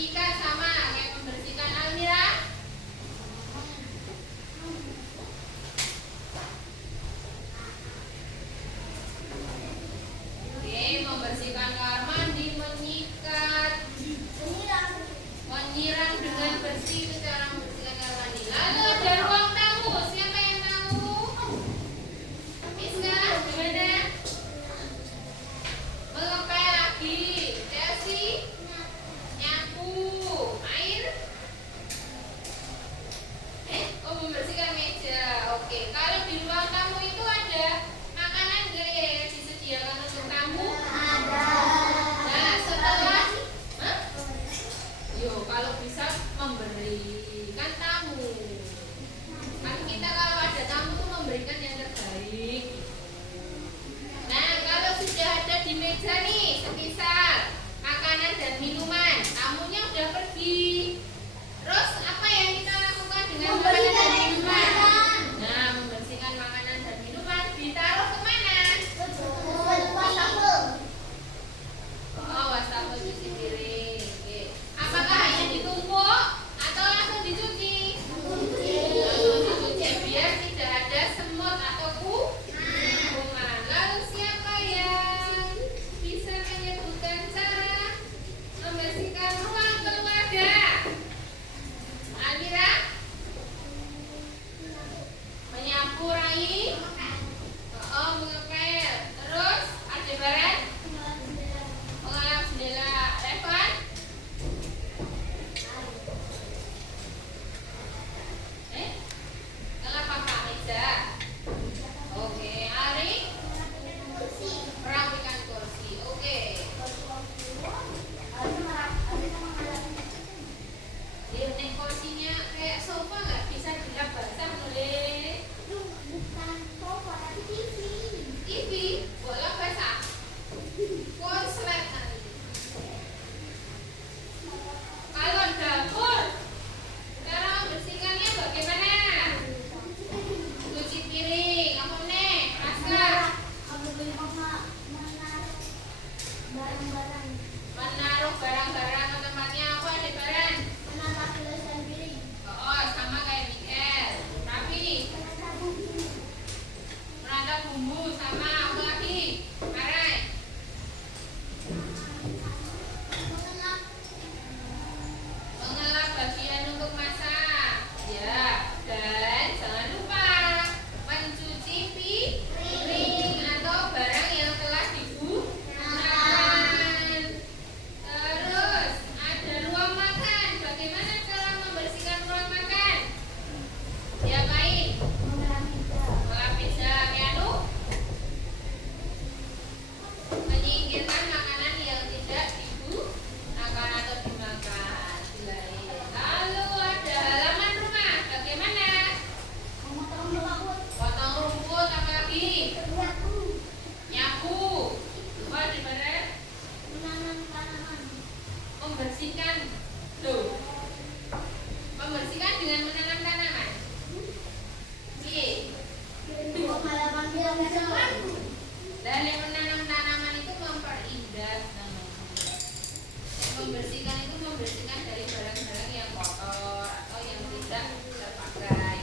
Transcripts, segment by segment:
menyikat sama kayak membersihkan. Almira? Oke, membersihkan kamar mandi, menyikat, menyiram dengan bersih itu cara membersihkan kamar mandi. Lalu ada ruang tamu. Siapa yang tahu? Miska, gimana? Mengepel lagi. Chelsea? Nyapu. Air? Oh, membersihkan meja. Oke, kalau di ruang tamu itu ada makanan nggak ya yang disediakan untuk tamu? Ada. Nah, setelah yo, kalau bisa memberikan tamu. Kan kita kalau ada tamu tuh memberikan yang terbaik. Nah, kalau sudah ada di meja nih, semisal makanan dan minuman, tamunya udah pergi. Terus apa yang kita lakukan dengan makanan dan minuman? Nah, membersihkan makanan dan minuman, ditaruh kemana? Oh, wastafel cuci piring. Oke. Apakah hanya ditumpuk atau langsung dicuci? Langsung dicuci biar tidak ada semut atau kuman. Lalu siapa yang bisa menyebutkan cara membersihkan ruang keluarga? Almira? Menyapu rai? Oh, mengepel. Terus Aldebaran? Mengalap jendela. Revan? Ngelap apa? Meja? Oke. Ari? Merapikan kursi. Oke. Ini kursinya kayak sofa nggak bisa dilap basah boleh? TV? Boleh basah? Konslet nanti. Kalau dapur, cara membersihkannya bagaimana? Cuci piring, apa nih? Masak? Menaruh barang-barang ke tempatnya apa ada barang? Oh, sama kayak Mikael. Tapi menatap bumbu sama apa lagi? Marai. Mengelap bagian untuk masak. Ya, dan jangan lupa mencuci piring atau barang yang telah digunakan. Terus ada ruang makan. Bagaimana cara membersihkan ruang makan? Diapain? Mengelap meja. Piano? Menyingkirkan makanan yang tidak digunakan atau dimakan. Lalu ada halaman rumah. Bagaimana? Potong rumput apa lagi? Nyapu. Oh, di mana? Membersihkan. Loh. Membersihkan dengan menanam tanaman. Iya. Dan yang menanam tanaman itu memperindah tanaman. Membersihkan itu membersihkan dari barang-barang yang kotor atau yang tidak terpakai.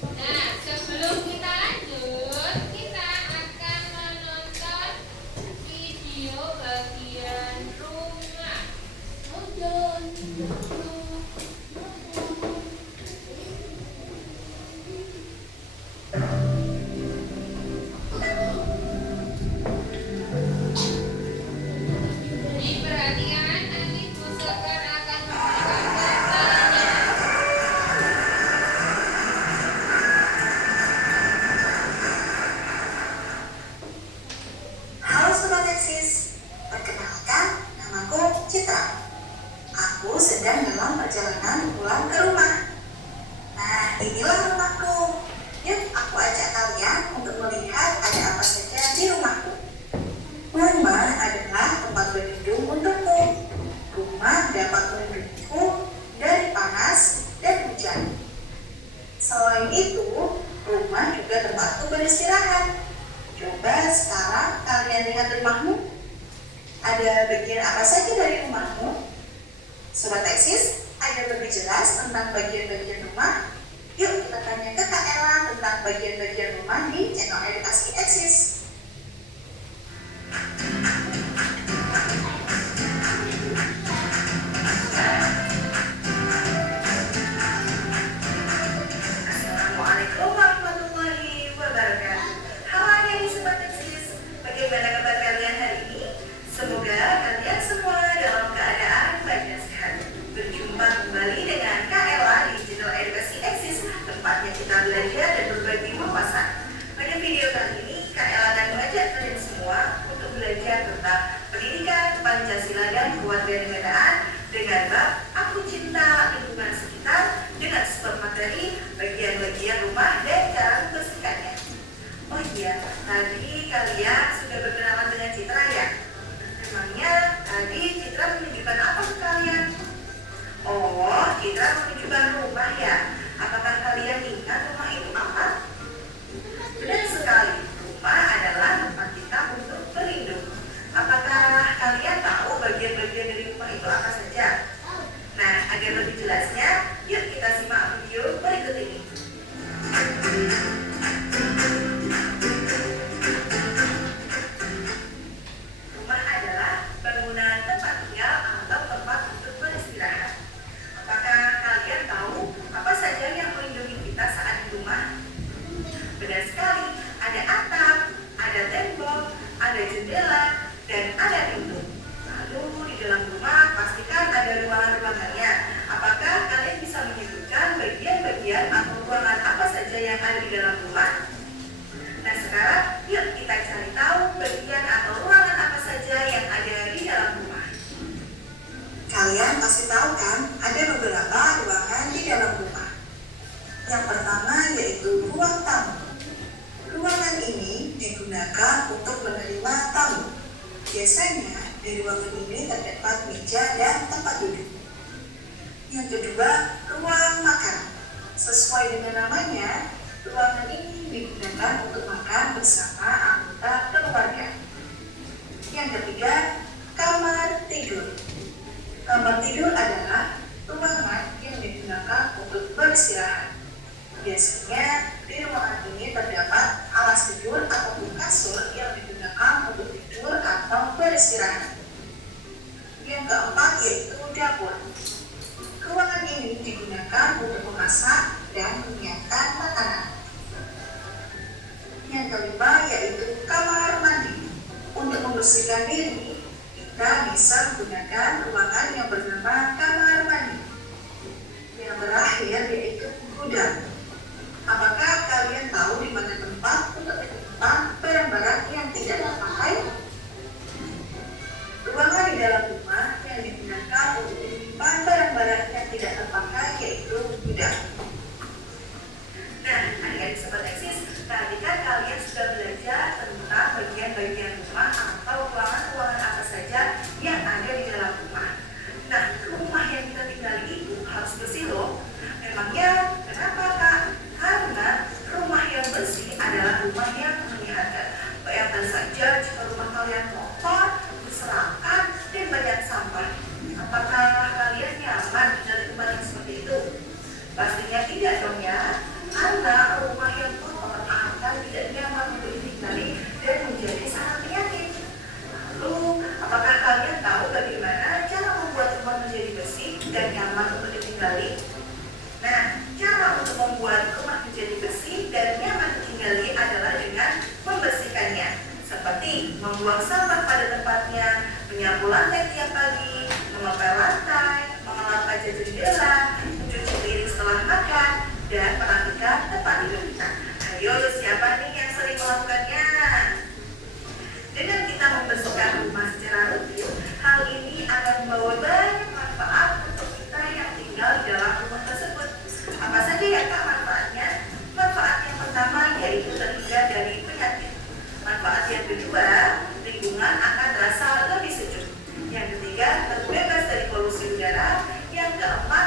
Nah, sebelum kita lanjut, kita akan menonton video bagian rumah. Diperhatikan, nanti Bu Sekar akan memperlihatkan caranya. Halo Sobat Eksis, perkenalkan namaku Citra. Aku sedang dalam perjalanan pulang ke rumah. Nah, inilah rumahku. Yuk, aku ajak kalian untuk melihat ada apa saja di rumahku. Rumah adalah tempat berlindung untukku. Rumah dapat melindungiku dari panas dan hujan. Selain itu, rumah juga tempatku beristirahat. Coba sekarang kalian lihat rumahmu. Ada bagian apa saja dari rumahmu? Sobat Eksis, agar lebih jelas tentang bagian-bagian rumah, yuk kita tanya ke Kak Ella tentang bagian-bagian rumah di channel edukasi Eksis. Assalamualaikum warahmatullahi wabarakatuh. Halo adik Sobat Eksis, bagaimana kabar kalian hari ini? Semoga kalian semua dalam keadaan baik dan sehat. Berjumpa kembali dengan Kak Ella di channel edukasi Eksis, tempatnya kita belajar dan berbagi wawasan. Pada video kali ini, Kak Ella akan mengajak kalian semua untuk belajar tentang pendidikan, Pancasila dan kewarganegaraan dengan bab Aku Cinta Lingkungan Sekitar dengan submateri bagian-bagian rumah dan cara membersihkannya. Oh iya, tadi kalian sudah berkenalan dengan Citra ya? Memangnya tadi Citra menunjukkan apa ke kalian? Oh, Citra menunjukkan rumah ya? Apakah kalian ingat rumah itu apa? Benar sekali, rumah adalah tempat kita untuk berlindung. Apakah kalian tahu bagian-bagian dari rumah itu apa saja? Nah, agar lebih jelasnya, yuk kita simak video berikut ini. Rumah adalah bangunan tempat tinggal atau tempat untuk beristirahat. Apakah kalian tahu apa saja yang melindungi kita saat di rumah? Benar sekali, ada atap, ada tembok, ada jendela, dan ada pintu. Lalu di dalam rumah pastikan ada ruangan-ruangannya. Apakah kalian bisa menyebutkan bagian-bagian atau ruangan apa saja yang ada di dalam rumah? Nah sekarang yuk kita cari tahu bagian atau ruangan apa saja yang ada di dalam rumah. Kalian pasti tahu kan ada beberapa ruangan di dalam rumah. Yang pertama yaitu ruang tamu. Ruangan ini digunakan untuk menerima tamu. Biasanya di ruangan ini terdapat meja dan tempat duduk. Yang kedua, ruang makan. Sesuai dengan namanya, ruangan ini digunakan untuk makan bersama anggota keluarga. Yang ketiga, kamar tidur. Kamar tidur adalah ruangan yang digunakan untuk beristirahat. Biasanya di ruangan ini terdapat alas tidur ataupun kasur yang digunakan untuk tidur atau beristirahat. Yang keempat yaitu dapur. Ruangan ini digunakan untuk memasak dan menyiapkan makanan. Yang kelima yaitu kamar mandi. Untuk membersihkan diri, kita bisa menggunakan ruangan yang bernama kamar mandi. Yang terakhir yaitu gudang. Apakah kalian tahu di mana tempat untuk menyimpan barang-barang yang tidak terpakai? Ruangan di dalam rumah yang digunakan untuk menyimpan barang-barang yang tidak terpakai yaitu gudang. Nah, adik-adik Sobat Eksis, tadi kan kalian sudah belajar tentang bagian-bagian rumah atau ruangan-ruangan apa saja yang ada di dalam rumah. Nah, rumah yang kita tinggali itu harus bersih loh. Memangnya kenapa Kak? Karena rumah yang bersih adalah rumah yang menyehatkan. Bayangkan saja jika rumah kalian kotor, berserakan, dan banyak sampah. Apakah kalian nyaman tinggal di tempat yang seperti itu? Pastinya tidak dong ya. Karena rumah yang kotor akan tidak nyaman untuk ditinggali dan menjadi sangat penyakit. Lalu, apakah kalian tahu bagaimana cara membuat rumah menjadi bersih dan nyaman untuk ditinggali? Nah, cara untuk membuat rumah menjadi bersih dan nyaman ditinggali adalah dengan membersihkannya, seperti membuang sampah pada tempatnya, menyapu lantai tiap pagi, mengepel lantai, mengelap kaca jendela, mencuci piring setelah makan, dan merapikan tempat tidur kita. Ayo, siapa nih yang sering melakukannya? Dengan kita membersihkan rumah secara rutin, hal ini akan membawa banyak manfaat untuk kita yang tinggal di dalam rumah tersebut. Apa saja ya Kak manfaatnya? Manfaat yang pertama yaitu terhindar dari penyakit. Manfaat yang kedua, lingkungan akan terasa lebih sejuk. Yang ketiga, terbebas dari polusi udara. Yang keempat,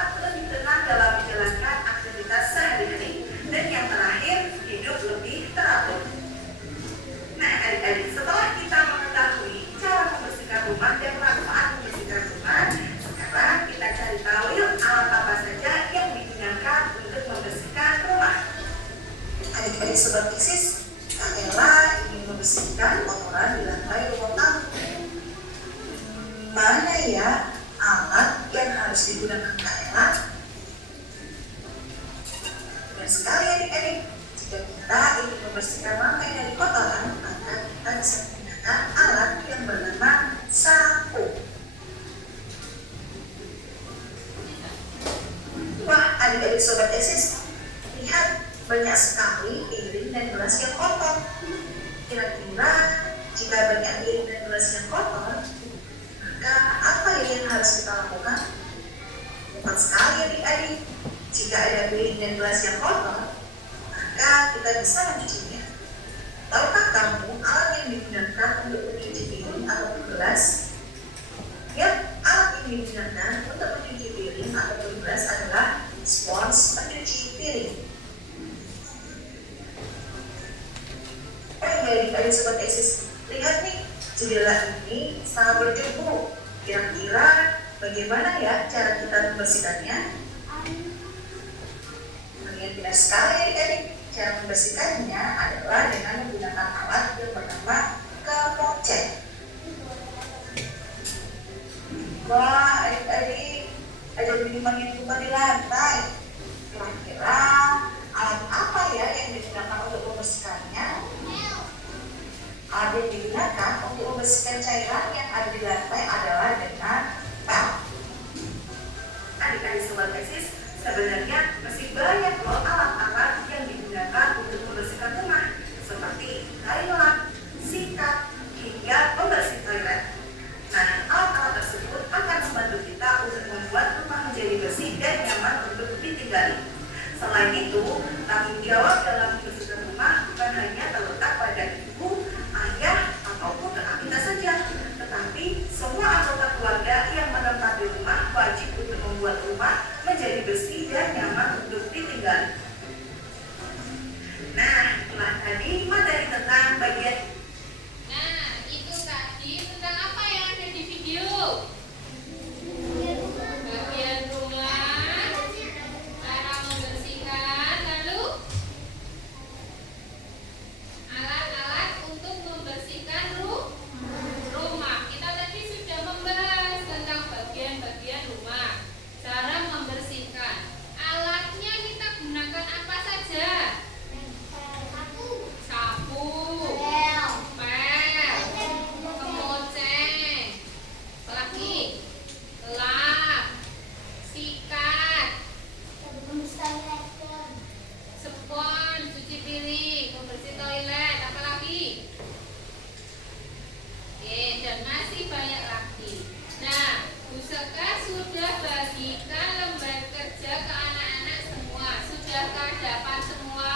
Adik-adik sobat Isis, Kak Ella ingin membersihkan kotoran di lantai ruang tamu. Mana ya alat yang harus digunakan Kak Ella? Benar sekali adik-adik, jika kita ingin membersihkan lantai dari kotoran, maka kita bisa menggunakan alat yang bernama sapu. Wah, adik-adik sobat Isis, lihat banyak sekali piring dan gelas yang kotor. Kira-kira jika banyak piring dan gelas yang kotor, maka apa yang harus kita lakukan? Tepat sekali adik-adik, jika ada piring dan gelas yang kotor, maka kita bisa mencucinya. Tahukah kamu alat yang digunakan untuk mencuci piring atau gelas? Ya, alat yang digunakan untuk mencuci piring atau gelas adalah spons pencuci piring. Adik-adik sobat Isis, lihat nih, jendela ini sangat berdebu. Kira-kira bagaimana ya cara kita membersihkannya? Benar sekali adik-adik, cara membersihkannya adalah dengan menggunakan alat yang bernama kemoceng. Wah, adik-adik, ada minuman yang tumpah di lantai. Kira-kira alat apa ya yang digunakan untuk membersihkannya? Alat yang digunakan untuk membersihkan cairan yang ada di lantai adalah dengan pel. Adik-adik sobat Isis, sebenarnya masih banyak loh alat-alat yang digunakan untuk membersihkan rumah, seperti kain lap, sikat, hingga pembersih toilet. Nah, alat-alat tersebut akan membantu kita untuk membuat rumah menjadi bersih dan nyaman untuk ditinggali. Selain itu, tanggung jawab dalam membersihkan rumah bukan hanya terletak pada ibu, ayah, ataupun kakak kita saja, tetapi semua anggota keluarga yang menempati rumah wajib untuk membuat rumah menjadi bersih dan nyaman untuk ditinggali. Nah, itulah tadi materi tentang bagian. Nah, itu tadi tentang apa yang ada di video? Bagian rumah, cara membersihkan, lalu alat-alat untuk membersihkan rumah. Kita tadi sudah membahas tentang bagian-bagian rumah, cara membersihkan. Alatnya kita gunakan apa saja? Sapu, pel, kemoceng, apalagi lap, sikat, spons, cuci piring, pembersih toilet, apalagi? Oke, dan masih banyak lagi. Nah, Bu Sekar sudah bagikan lembar kerja ke anak-anak semua. Sudahkah dapat semua?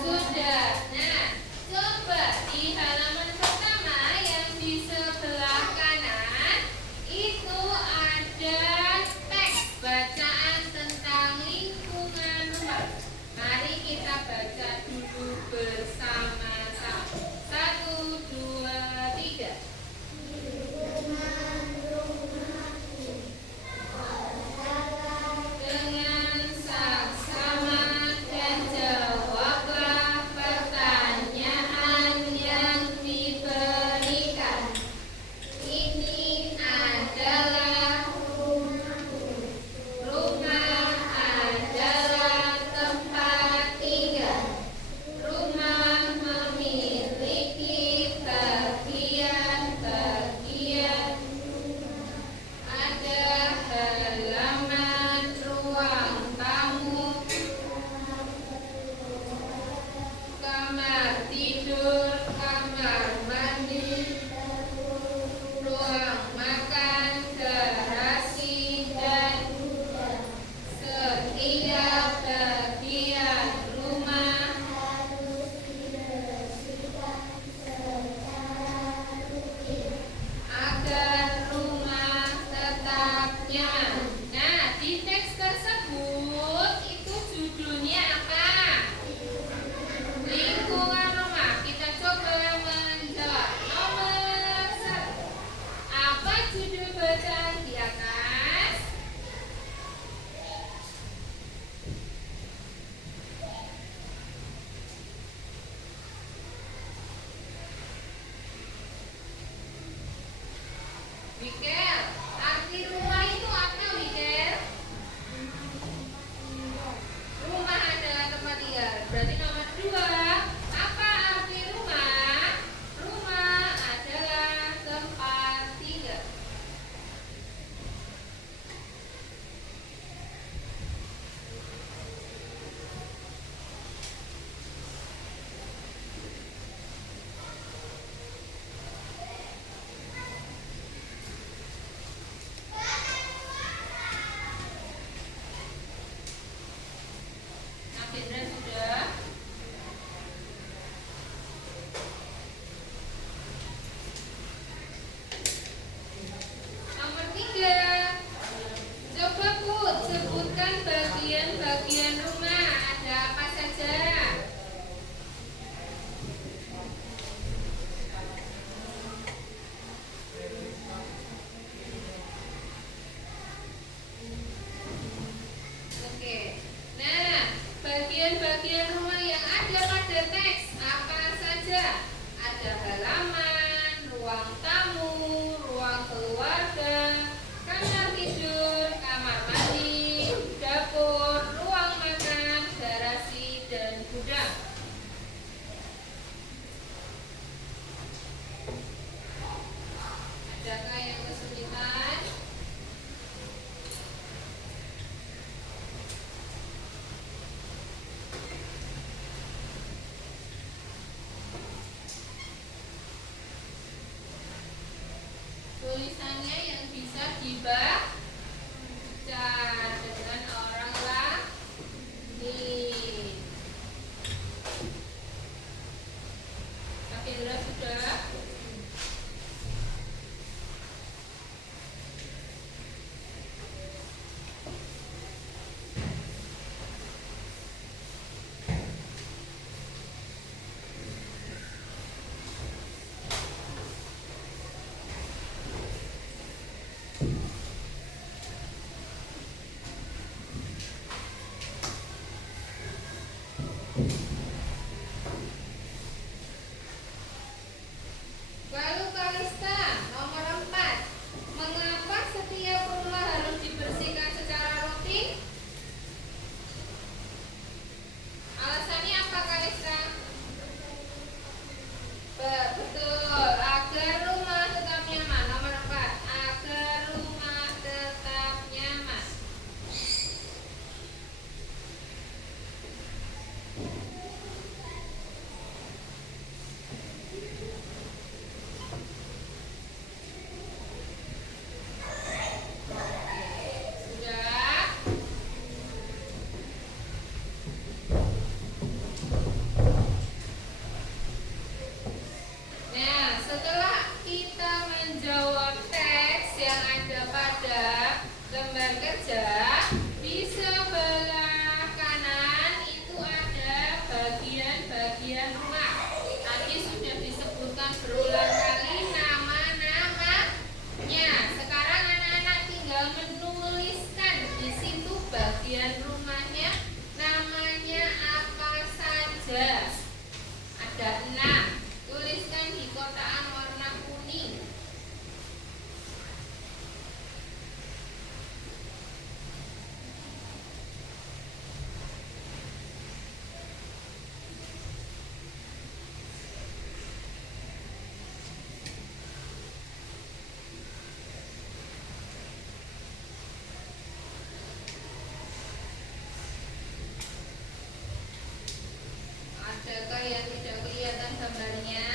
Sudah. Nah, coba di halaman pertama yang di sebelah kanan itu ada teks bacaan tentang lingkungan rumah. Mari kita baca dulu bersama-sama. 1, 2, 3. Dengan saksama dan jawablah pertanyaan yang diberikan. Ini adalah rumah adalah tempat tinggal. Rumah memiliki bagian-bagian. Ada halaman ruang tamu, kamar tidur, kamar mandi, ruang makan, garasi, dan setiap bagian rumah agar rumah tetap nyaman. Nah, di teks tersebut itu judulnya apa? Lingkungan rumah. Kita coba menjawab. Nomor 1. Apa judul bacaan di atas? bagian rumah ada apa saja? Oke. Nah, bagian-bagian rumah yang ada pada teks apa saja? Ada halaman, ruang tamu, ruang keluarga, kamar tidur, kamar mandi, dapur, ruang makan, garasi, dan gudang. Adakah yang kesulitan? Tulisannya yang bisa dibaca dengan orang lain. Kak Indra sudah? Lalu Kalista, nomor 4. Mengapa setiap rumah harus dibersihkan secara rutin? Alasannya apa Kalista? Betul, agar rumah tetap nyaman. Nomor 4, agar rumah tetap nyaman. Sudah? Nah, setelah kita menjawab teks yang ada pada lembar kerja, di sebelah kanan itu ada bagian-bagian rumah. Tadi sudah disebutkan berulang kali nama-namanya. Sekarang anak-anak tinggal menuliskan di situ bagian rumahnya, namanya apa saja. Ada 6. Tuliskan di kotaan warna kuning. Adakah yang tidak kelihatan gambarnya?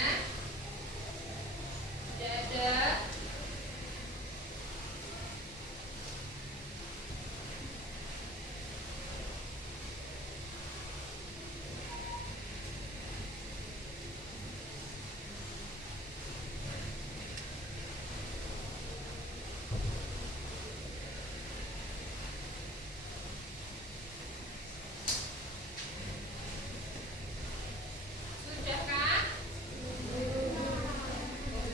Tidak ada. Sudahkah?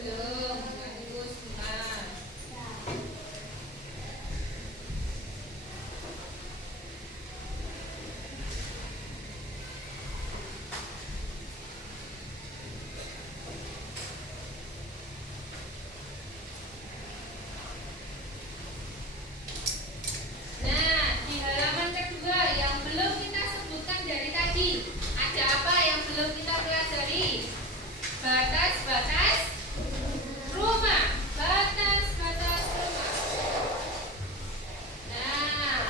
Belum. Tunggu sebentar. Nah, di halaman kedua yang belum kita sebutkan dari tadi, ada apa yang belum kita pelajari? Batas-batas rumah. Batas-batas rumah. Nah,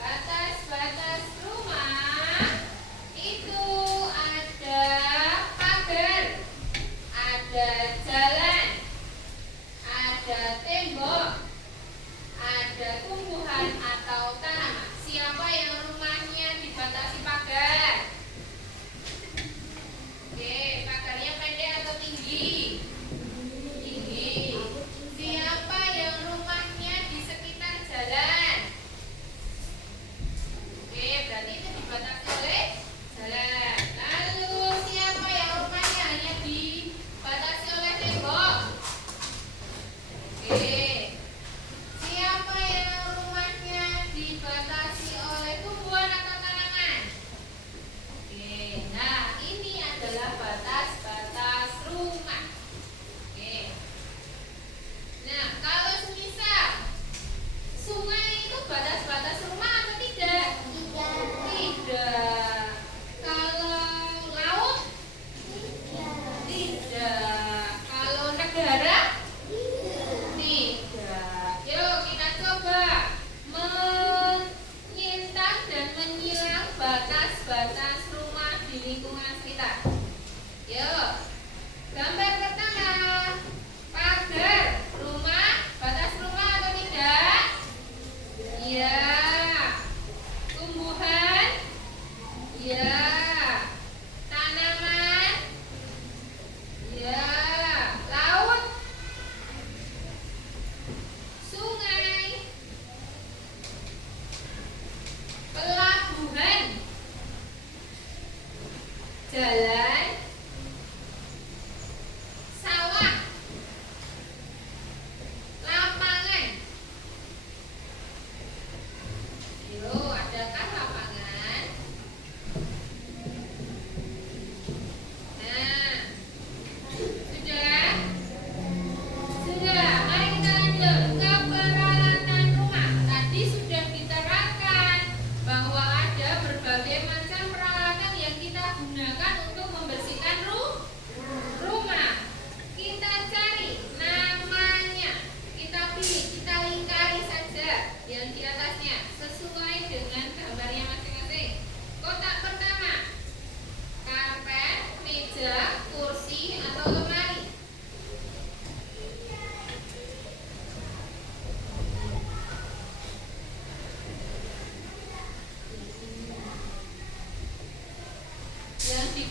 batas-batas rumah itu ada pagar, ada jalan, ada tembok, ada tumbuhan atau tanaman. Siapa yang rumahnya dibatasi pagar? Oke, pagarnya pendek atau tinggi? Tinggi. Siapa yang rumahnya di sekitar jalan? Oke,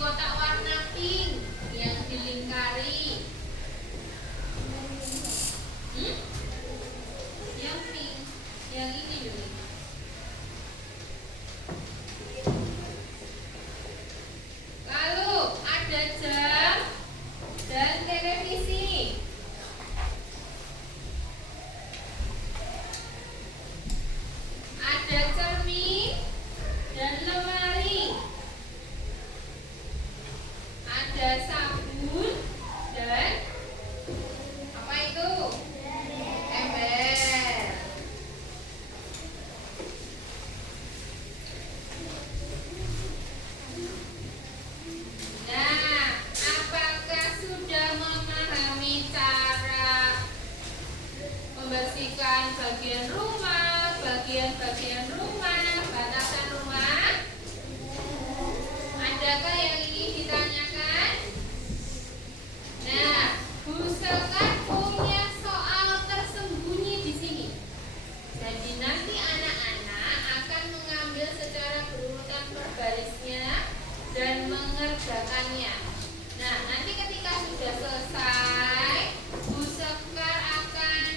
kotak warna pink yang dilingkari. Yang pink, yang ini Yuli. Lalu ada jam dan televisi. Ada cermin dan lemari. Ada sabun dan apa itu? Ember. Nah, apakah sudah memahami cara membersihkan bagian rumah, bagian-bagian rumah, batasan rumah? Adakah yang ingin ditanyakan? Nah, Bu Sekar punya soal tersembunyi di sini. Jadi nanti anak-anak akan mengambil secara berurutan per barisnya dan mengerjakannya. Nah, nanti ketika sudah selesai, Bu Sekar akan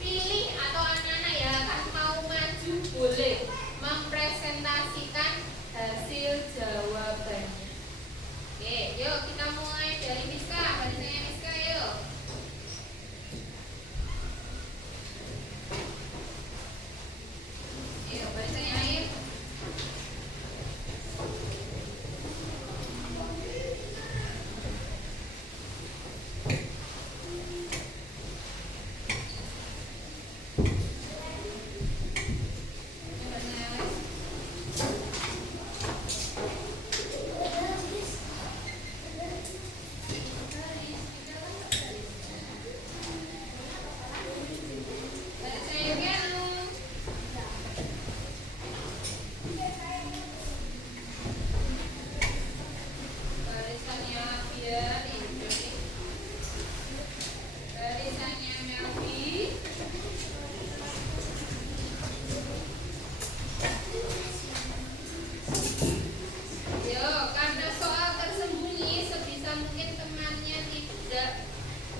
pilih atau anak-anak yang akan mau maju boleh mempresentasikan hasil jawabannya. Oke, yuk kita mulai dari Miska. Barisannya Miska yuk. Yuk, barisannya Aib.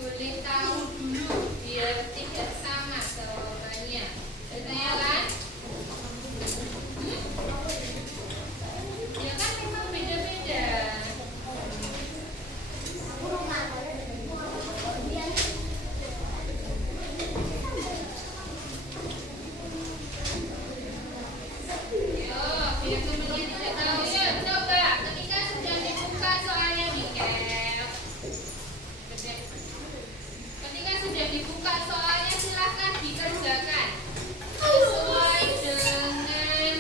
Boleh tahu dulu biar tidak sama jawabannya. Bertanya kan? Ya kan memang beda-beda. Yuk, biar temennya tidak tahu. Yuk, coba ketika sudah dibuka soalnya Mikel. Ketika sudah dibuka soalnya silahkan dikerjakan sesuai dengan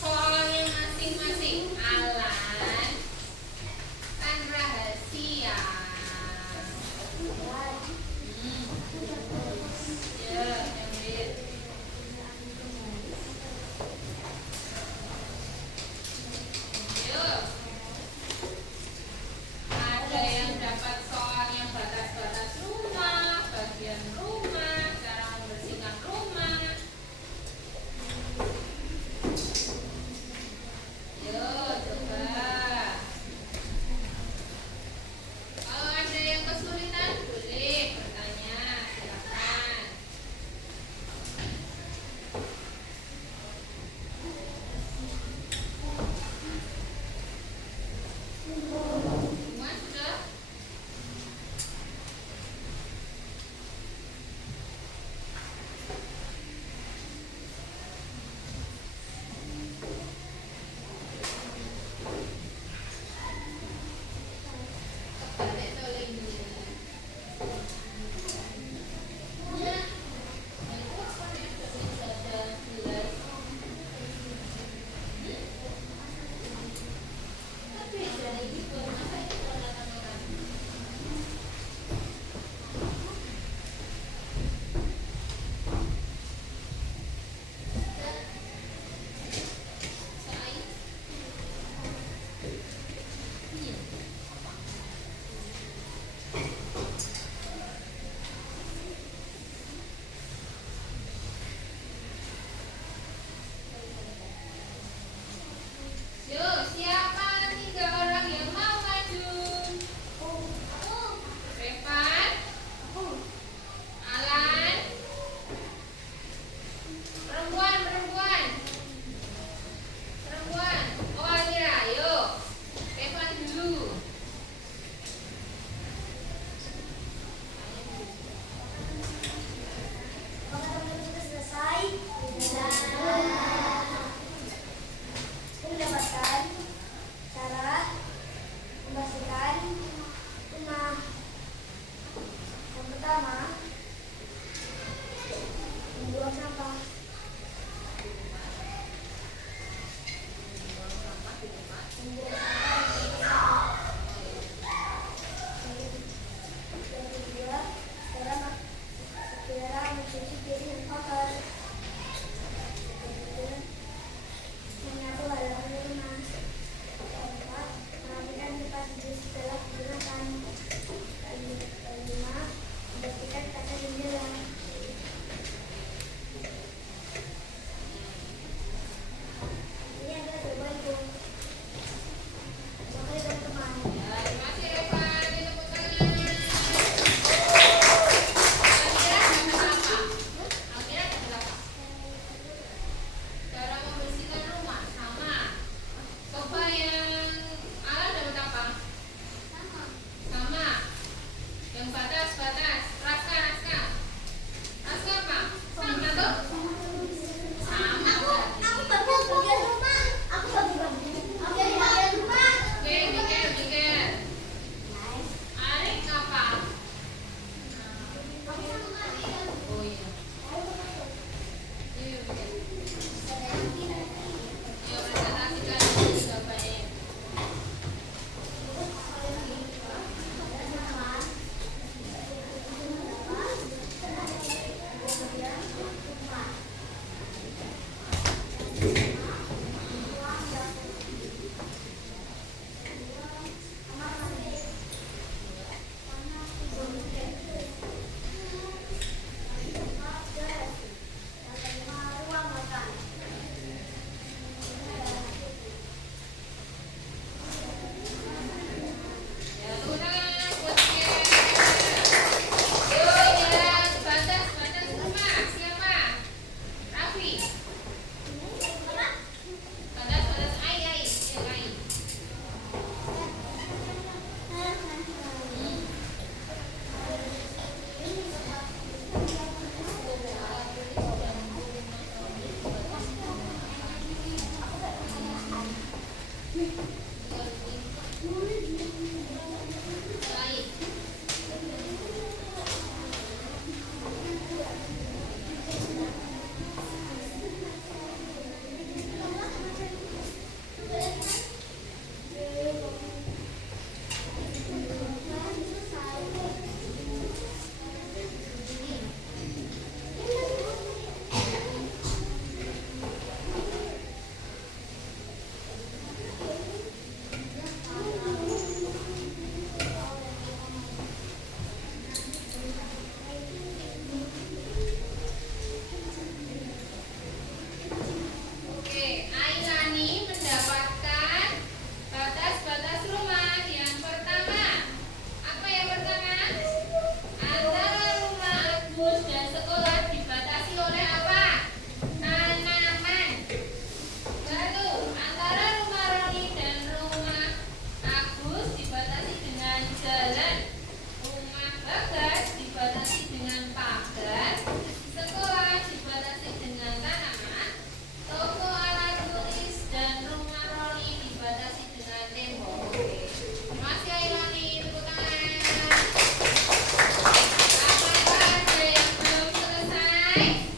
soalnya masing-masing. Alan kan rahasia. Ya, ambil. Yuk. Ada yang dapat soalnya batas-batas rumah, bagian rumah, cara membersihkan rumah. Yuk, coba. Kalau ada yang kesulitan, boleh bertanya. pertama, membuang sampah. Membuang sampah. Yang kedua, segera mencuci piring kotor. Yang ketiga, menyapu halaman rumah. Keempat, merapikan tempat tidur setelah digunakan. Kelima, membersihkan kaca jendela. Ini adalah jawabanku. Oke teman-teman. Terima kasih Reva, ini tepuk tangan. Kira-kira dapat apa? Cara membersihkan rumah sama. Coba yang Ala dapat apa? Sama. Yang batas. Raska apa? Sama tuh? Sama. Aku bagian rumah. Aku bagian rumah. Oke, mikir. Arik apa? Oh iya. Iya, presentasikan dulu jawabannya. Ya, tepuk tangan buat dia. Yuk, ya, batas rumah. Siapa? Raffi. Batas Ai. Ya, Ai. Ai. Oke, Ailani mendapatkan batas rumah. Yang pertama, apa yang pertama? Antara rumah Agus dan sekolah dibatasi oleh apa? Tanaman. Lalu, antara rumah Roni dan rumah Agus dibatasi dengan jalan. Rumah Bagas dibatasi dengan pagar. Sekolah dibatasi dengan tanaman. Toko alat tulis dan rumah Roni dibatasi dengan tembok. Oke. Terima kasih Ailani, tepuk tangan. Apakah ada yang belum selesai?